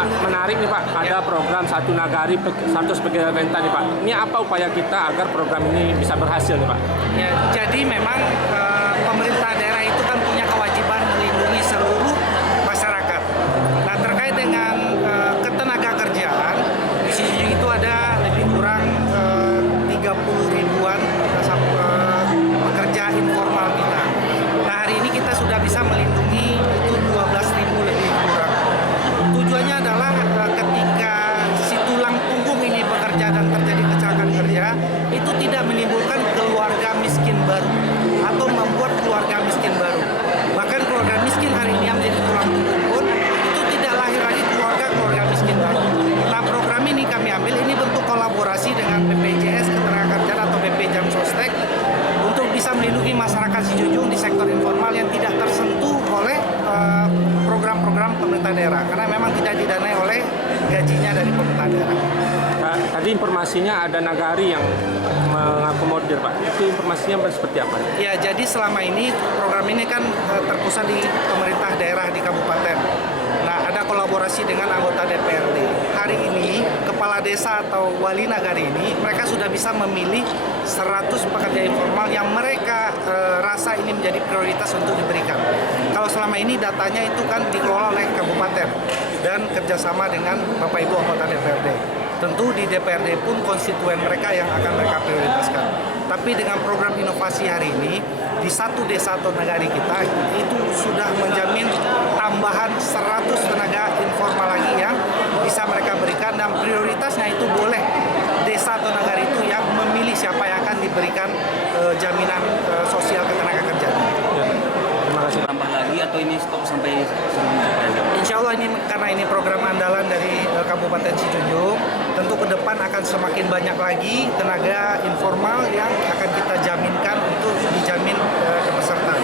Pak, menarik nih Pak, ada program Satu Nagari, Satu Pekerja Renta nih Pak. Ini apa upaya kita agar program ini bisa berhasil nih Pak? Ya, jadi memang pemerintah daerah itu kan punya kewajiban melindungi seluruh masyarakat. Nah, terkait dengan ketenaga kerjaan, di sini itu ada lebih kurang 30 ribuan pekerja informal kita. Nah, hari ini kita sudah bisa melindungi itu 12.000 lebih kurang. Tujuannya adalah ketika si tulang punggung ini bekerja dan terjadi kecelakaan kerja, itu tidak menimbulkan keluarga miskin baru atau membuat keluarga miskin baru. Bahkan keluarga miskin hari ini yang menjadi tulang punggung pun itu tidak lahir lagi keluarga miskin baru. Nah, program ini kami ambil ini bentuk kolaborasi dengan BPJS Ketenagakerjaan atau BP Jam Sostek untuk bisa melindungi masyarakat Sijunjung di sektor informal yang tidak tersentuh oleh program-program pemerintah daerah karena memang tidak didanai oleh gajinya dari pemerintah daerah. Pak, tadi informasinya ada nagari yang mengakomodir Pak. Itu informasinya seperti apa? Ya, jadi selama ini program ini kan terpusat di pemerintah daerah di kabupaten. Nah, ada kolaborasi dengan anggota DPRD. Hari ini kepala desa atau wali nagari ini mereka sudah bisa memilih 100 pekerja informal yang mereka rasa ini menjadi prioritas untuk diberikan. Kalau selama ini datanya itu kan dikelola oleh kabupaten dan kerjasama dengan Bapak Ibu anggota DPRD. Tentu di DPRD pun konstituen mereka yang akan mereka prioritaskan. Tapi dengan program inovasi hari ini, di satu desa atau nagari kita, itu sudah menjamin tambahan 100 tenaga informal lagi yang bisa mereka berikan. Dan prioritasnya itu boleh desa atau nagari itu yang memilih siapa yang akan diberikan jaminan sosial ketenagakerjaan. Ya. Terima kasih. Tambah lagi atau ini stop sampai sebelumnya? Insya Allah ini karena ini program andalan dari Kabupaten Sijunjung, tentu ke depan akan semakin banyak lagi tenaga informal yang akan kita jaminkan untuk dijamin kepesertaan.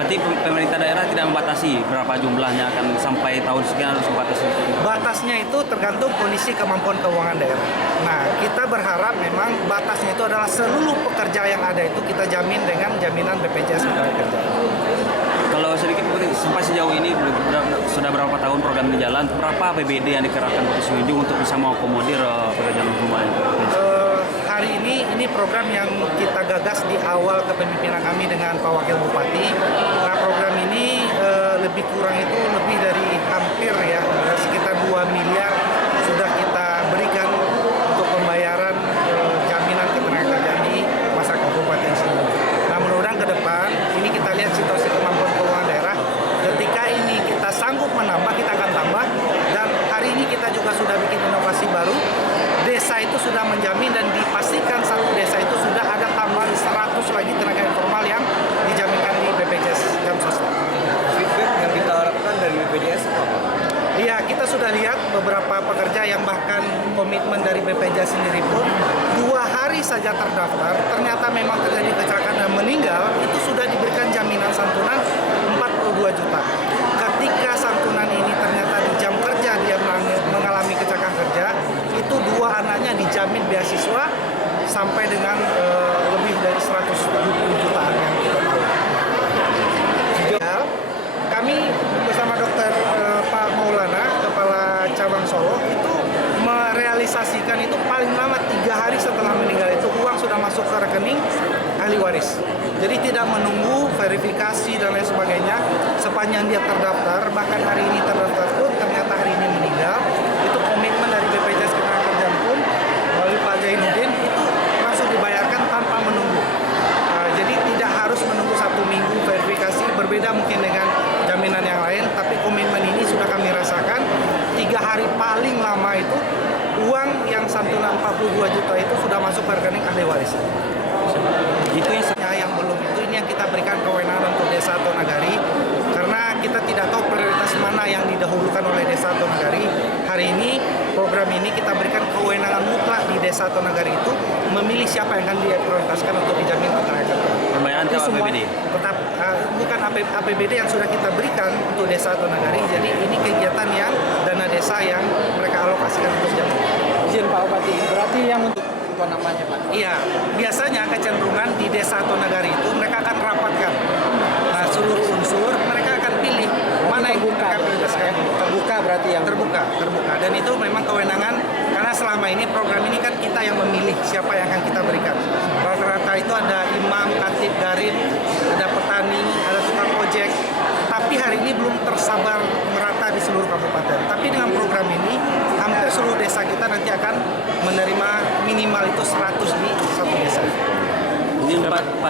Berarti pemerintah daerah tidak membatasi berapa jumlahnya akan sampai tahun sekian harus membatasi? Batasnya itu tergantung kondisi kemampuan keuangan daerah. Nah, kita berharap memang batasnya itu adalah seluruh pekerja yang ada itu kita jamin dengan jaminan BPJS Ketenagakerjaan. Kalau sedikit sampai sejauh ini sudah berapa tahun program ini jalan, berapa APBD yang dikerahkan di Sijunjung untuk bisa mengakomodir pekerjaan informal? Hari ini program yang kita gagas di awal kepemimpinan kami dengan Pak Wakil Bupati. Nah, program ini lebih kurang itu lebih dari hampir ya sekitar 2 miliar sudah kita berikan untuk pembayaran jaminan ketenagakerjaan di masyarakat Kabupaten Sijunjung. Nah, mudah-mudahan ke depan ini kita lihat situasi kemampuan keuangan daerah. Ketika ini kita sanggup menambah, kita akan tambah. Dan hari ini kita juga sudah bikin inovasi baru. Desa itu sudah menjamin dan dipastikan satu desa itu sudah ada tambahan 100 lagi tenaga informal yang dijaminkan di BPJS Jam Sostek. Feedback yang kita harapkan dari BPJS apa? Iya, kita sudah lihat beberapa pekerja yang bahkan komitmen dari BPJS sendiri pun 2 hari saja terdaftar, ternyata memang terjadi kecelakaan dan meninggal, itu sudah diberikan jaminan santunan 42 juta. Ketika santunan ini ternyata di jam kerja dia mengalami kecelakaan kerja, itu 2 anaknya dijamin beasiswa sampai dengan lebih dari 170 jutaan yang kita tahu. Kami bersama Dokter Pak Maulana, Kepala Cabang Solo, itu merealisasikan itu paling lama 3 hari setelah meninggal itu uang sudah masuk ke rekening ahli waris. Jadi tidak menunggu verifikasi dan lain sebagainya. Sepanjang dia terdaftar, bahkan hari ini terdaftar pun ternyata hari ini meninggal, itu komitmen dari BPJS Ketenagakerjaan pun melalui Pak Zainuddin itu langsung dibayarkan tanpa menunggu. Jadi tidak harus menunggu 1 minggu verifikasi, berbeda mungkin dengan jaminan yang lain, tapi komitmen ini sudah kami rasakan 3 hari paling lama itu uang yang santunan 42 juta itu sudah masuk ke rekening ahli waris. Itu yang belum itu ini yang kita berikan kewenangan untuk desa atau nagari karena kita tidak tahu prioritas mana yang didahulukan oleh desa atau nagari. Hari ini program ini kita berikan kewenangan mutlak di desa atau nagari itu memilih siapa yang akan diprioritaskan untuk dijamin ketenagakerjaan. Pembayaran ke APBD? Tetap bukan APBD yang sudah kita berikan untuk desa atau nagari. Jadi ini kegiatan yang dana desa yang mereka alokasikan untuk jaminan. Izin Pak Bupati, berarti yang untuk namanya Pak? Iya, biasanya kecenderungan di desa atau nagari itu mereka akan rapatkan. Nah, seluruh unsur mereka akan pilih mana yang mereka prioritaskan. Terbuka berarti yang terbuka. Dan itu memang kewenangan, karena selama ini program ini kan kita yang memilih siapa yang akan kita berikan. Rata-rata itu ada imam, khatib, garim, ada petani, ada tukang ojek. Tapi hari ini belum tersabar merata di seluruh kabupaten. Tapi dengan program ini, hampir seluruh desa kita nanti akan menerima minimal itu 100 di satu desa. Ini Pak